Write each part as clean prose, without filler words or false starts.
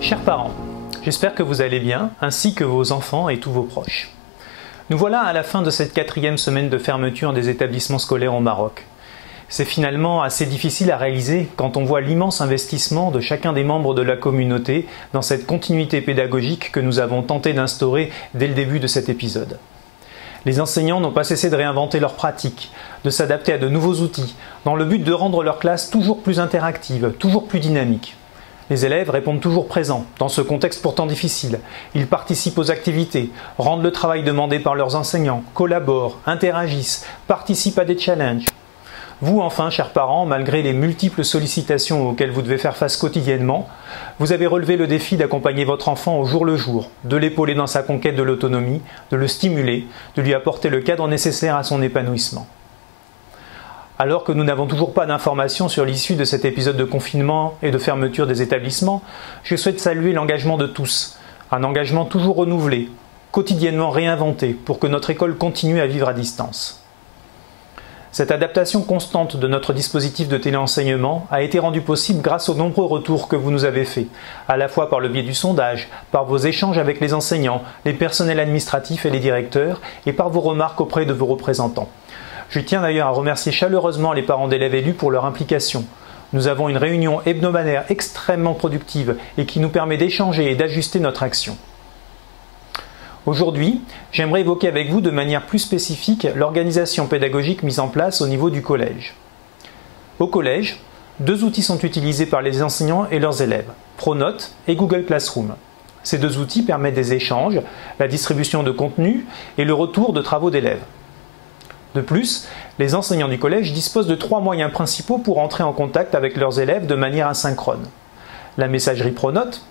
Chers parents, j'espère que vous allez bien, ainsi que vos enfants et tous vos proches. Nous voilà à la fin de cette 4e semaine de fermeture des établissements scolaires au Maroc. C'est finalement assez difficile à réaliser quand on voit l'immense investissement de chacun des membres de la communauté dans cette continuité pédagogique que nous avons tenté d'instaurer dès le début de cet épisode. Les enseignants n'ont pas cessé de réinventer leurs pratiques, de s'adapter à de nouveaux outils, dans le but de rendre leur classe toujours plus interactive, toujours plus dynamique. Les élèves répondent toujours présents, dans ce contexte pourtant difficile. Ils participent aux activités, rendent le travail demandé par leurs enseignants, collaborent, interagissent, participent à des challenges. Vous enfin, chers parents, malgré les multiples sollicitations auxquelles vous devez faire face quotidiennement, vous avez relevé le défi d'accompagner votre enfant au jour le jour, de l'épauler dans sa conquête de l'autonomie, de le stimuler, de lui apporter le cadre nécessaire à son épanouissement. Alors que nous n'avons toujours pas d'informations sur l'issue de cet épisode de confinement et de fermeture des établissements, je souhaite saluer l'engagement de tous, un engagement toujours renouvelé, quotidiennement réinventé pour que notre école continue à vivre à distance. Cette adaptation constante de notre dispositif de téléenseignement a été rendue possible grâce aux nombreux retours que vous nous avez faits, à la fois par le biais du sondage, par vos échanges avec les enseignants, les personnels administratifs et les directeurs, et par vos remarques auprès de vos représentants. Je tiens d'ailleurs à remercier chaleureusement les parents d'élèves élus pour leur implication. Nous avons une réunion hebdomadaire extrêmement productive et qui nous permet d'échanger et d'ajuster notre action. Aujourd'hui, j'aimerais évoquer avec vous de manière plus spécifique l'organisation pédagogique mise en place au niveau du collège. Au collège, 2 outils sont utilisés par les enseignants et leurs élèves, Pronote et Google Classroom. Ces 2 outils permettent des échanges, la distribution de contenu et le retour de travaux d'élèves. De plus, les enseignants du collège disposent de 3 moyens principaux pour entrer en contact avec leurs élèves de manière asynchrone. La messagerie Pronote,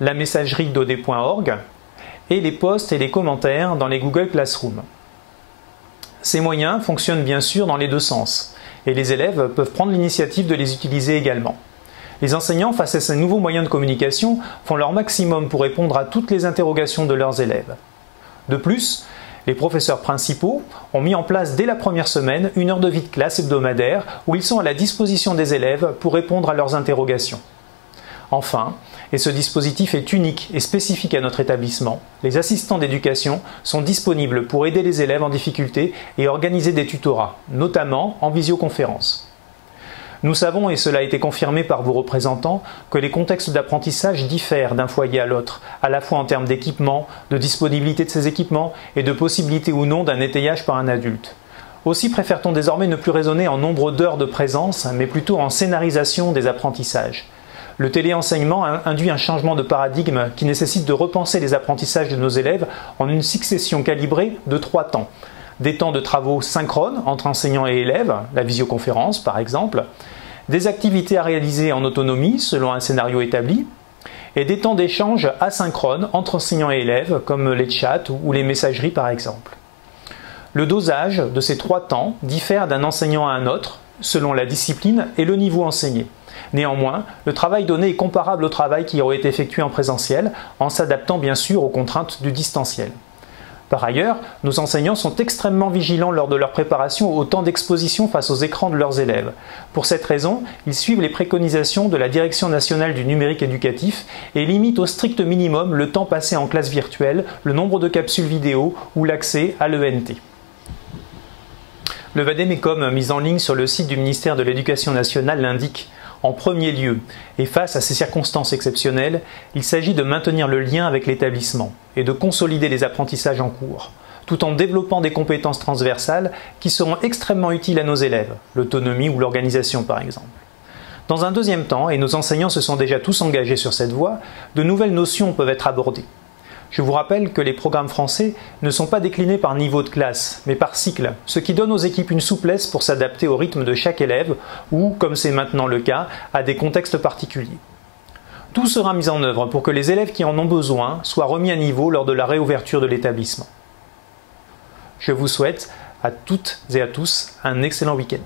la messagerie dodé.org et les posts et les commentaires dans les Google Classroom. Ces moyens fonctionnent bien sûr dans les 2 sens, et les élèves peuvent prendre l'initiative de les utiliser également. Les enseignants, face à ces nouveaux moyens de communication, font leur maximum pour répondre à toutes les interrogations de leurs élèves. De plus, les professeurs principaux ont mis en place dès la première semaine une heure de vie de classe hebdomadaire où ils sont à la disposition des élèves pour répondre à leurs interrogations. Enfin, et ce dispositif est unique et spécifique à notre établissement, les assistants d'éducation sont disponibles pour aider les élèves en difficulté et organiser des tutorats, notamment en visioconférence. Nous savons, et cela a été confirmé par vos représentants, que les contextes d'apprentissage diffèrent d'un foyer à l'autre, à la fois en termes d'équipement, de disponibilité de ces équipements et de possibilité ou non d'un étayage par un adulte. Aussi préfère-t-on désormais ne plus raisonner en nombre d'heures de présence, mais plutôt en scénarisation des apprentissages. Le téléenseignement induit un changement de paradigme qui nécessite de repenser les apprentissages de nos élèves en une succession calibrée de 3 temps. Des temps de travaux synchrones entre enseignants et élèves, la visioconférence par exemple, des activités à réaliser en autonomie selon un scénario établi, et des temps d'échange asynchrones entre enseignants et élèves comme les chats ou les messageries par exemple. Le dosage de ces 3 temps diffère d'un enseignant à un autre selon la discipline et le niveau enseigné. Néanmoins, le travail donné est comparable au travail qui aurait été effectué en présentiel, en s'adaptant bien sûr aux contraintes du distanciel. Par ailleurs, nos enseignants sont extrêmement vigilants lors de leur préparation au temps d'exposition face aux écrans de leurs élèves. Pour cette raison, ils suivent les préconisations de la Direction nationale du numérique éducatif et limitent au strict minimum le temps passé en classe virtuelle, le nombre de capsules vidéo ou l'accès à l'ENT. Le Vademecum mis en ligne sur le site du ministère de l'Éducation nationale l'indique. En premier lieu, et face à ces circonstances exceptionnelles, il s'agit de maintenir le lien avec l'établissement et de consolider les apprentissages en cours, tout en développant des compétences transversales qui seront extrêmement utiles à nos élèves, l'autonomie ou l'organisation par exemple. Dans un deuxième temps, et nos enseignants se sont déjà tous engagés sur cette voie, de nouvelles notions peuvent être abordées. Je vous rappelle que les programmes français ne sont pas déclinés par niveau de classe, mais par cycle, ce qui donne aux équipes une souplesse pour s'adapter au rythme de chaque élève ou, comme c'est maintenant le cas, à des contextes particuliers. Tout sera mis en œuvre pour que les élèves qui en ont besoin soient remis à niveau lors de la réouverture de l'établissement. Je vous souhaite à toutes et à tous un excellent week-end.